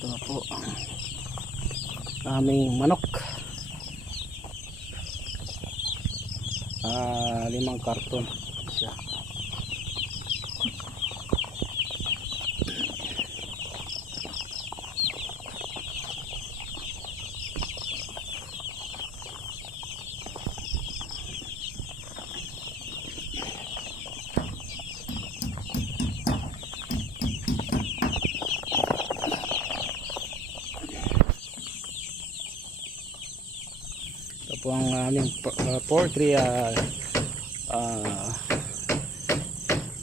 Ito na po aming manok. 5 karton siya. Ito po ang aming poultry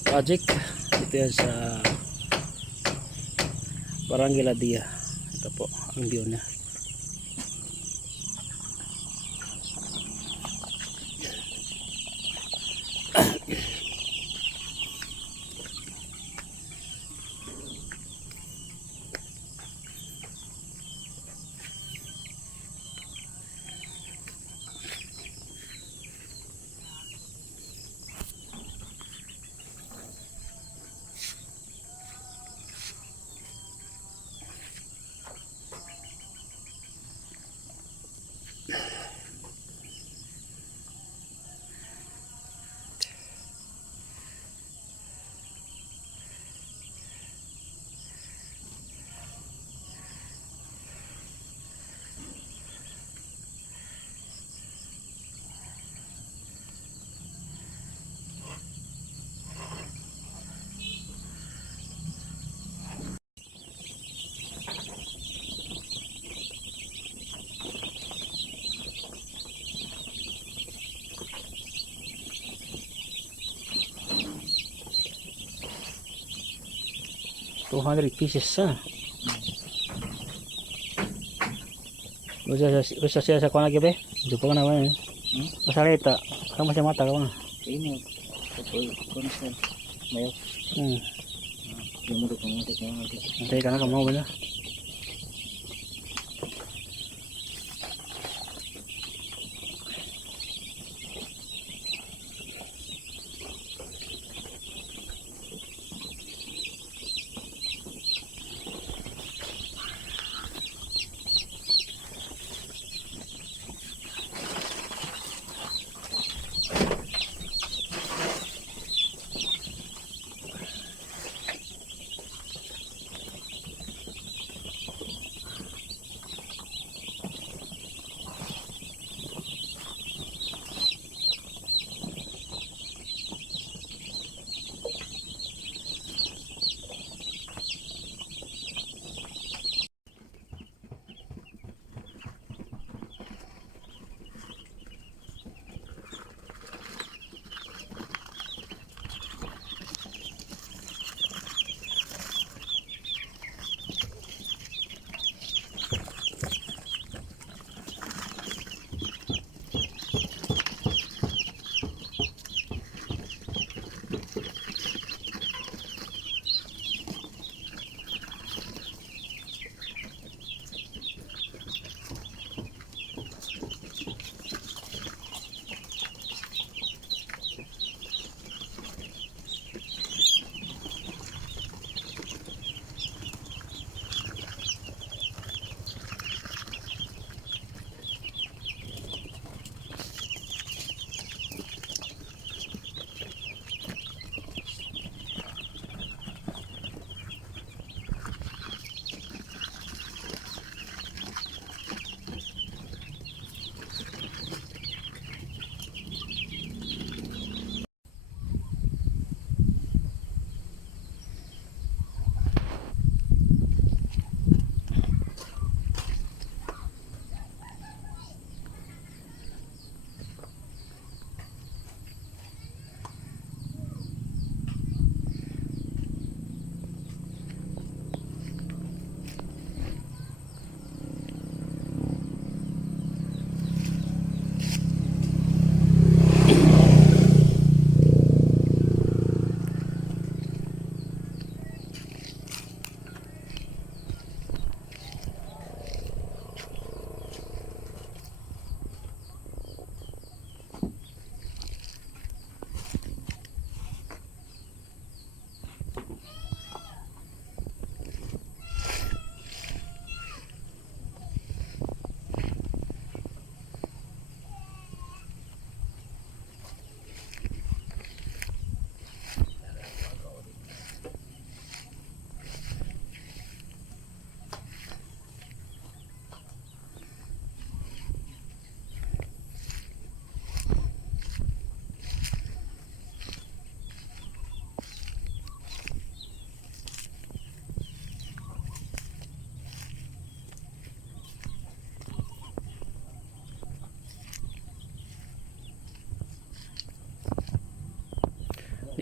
project dito yan sa Barangay Ladia. Ito po ang view niya. $200 ha. Bisa siya sa kuha na gabi. Jupo ka na ba yun? Masalita. Kamu siya mata ka ba? Ini konsel mayo. Yung mo kung mati ka mati. Antay ka na ka mo ba na?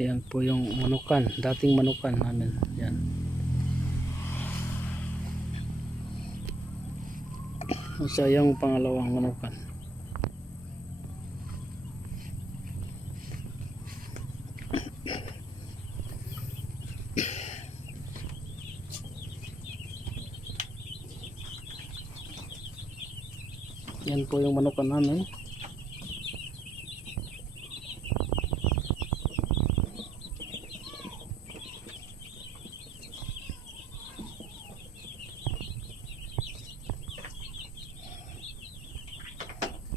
Ayan po yung manukan, dating manukan namin. Yan. Isa yung pangalawang manukan. Yan po yung manukan namin.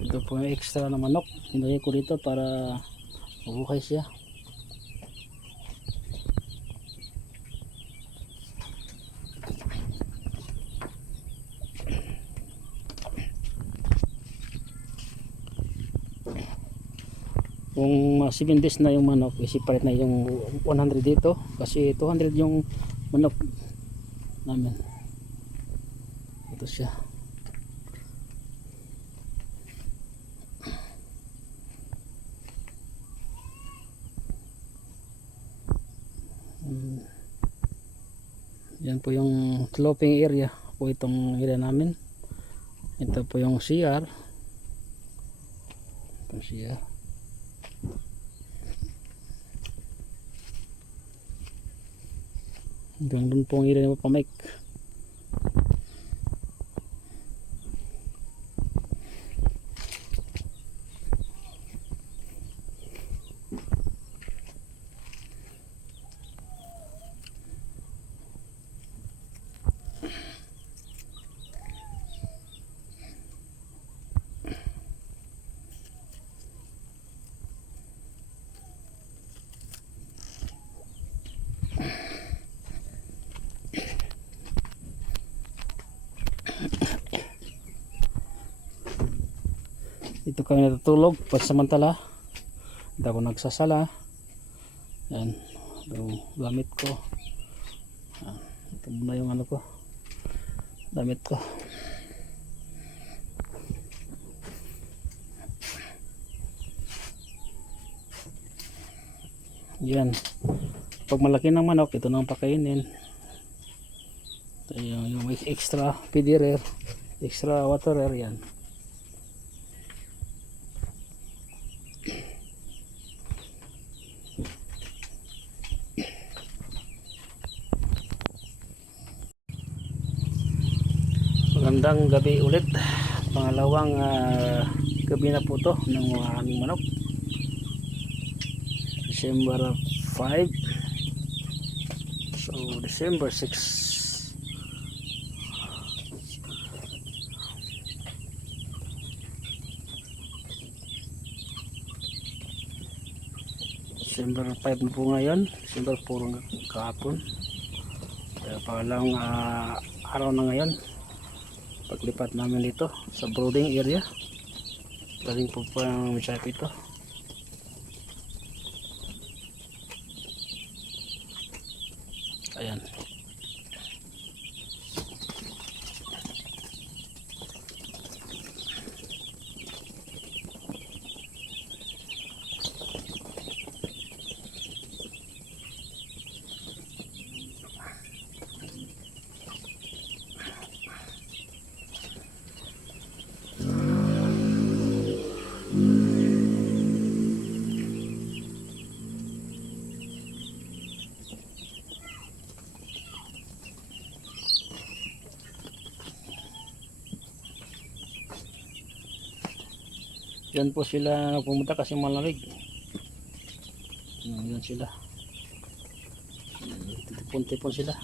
Ito po yung extra na manok. Hinagay ko dito para mabuhay siya. Kung 7 days na yung manok, isipalit na yung 100 dito kasi 200 yung manok namin. Ito siya. Yan po yung sloping area po itong area namin. Ito po yung CR. Itong CR. Hanggang doon po ang area ng pamik. Ito kami natutulog pansamantala. Hindi ako nagsasala. Yan. Yung gamit ko. Ito muna yung ano ko. Damit ko. Yan. Pag malaki ng manok, ito nang pakainin. Ito yung extra feeder, extra waterer yan. Magandang gabi ulit. Pangalawang gabi na po to ng aming manok. December 5. So December 6. December 5 na po ngayon. December 4 kahapon. Kaya pangalawang araw na ngayon. Paglipat namin dito sa brooding area. Galing po po ang shop ito. Ayan. Yan po sila pumunta kasi malamig. Yan sila. Tipon-tipon sila.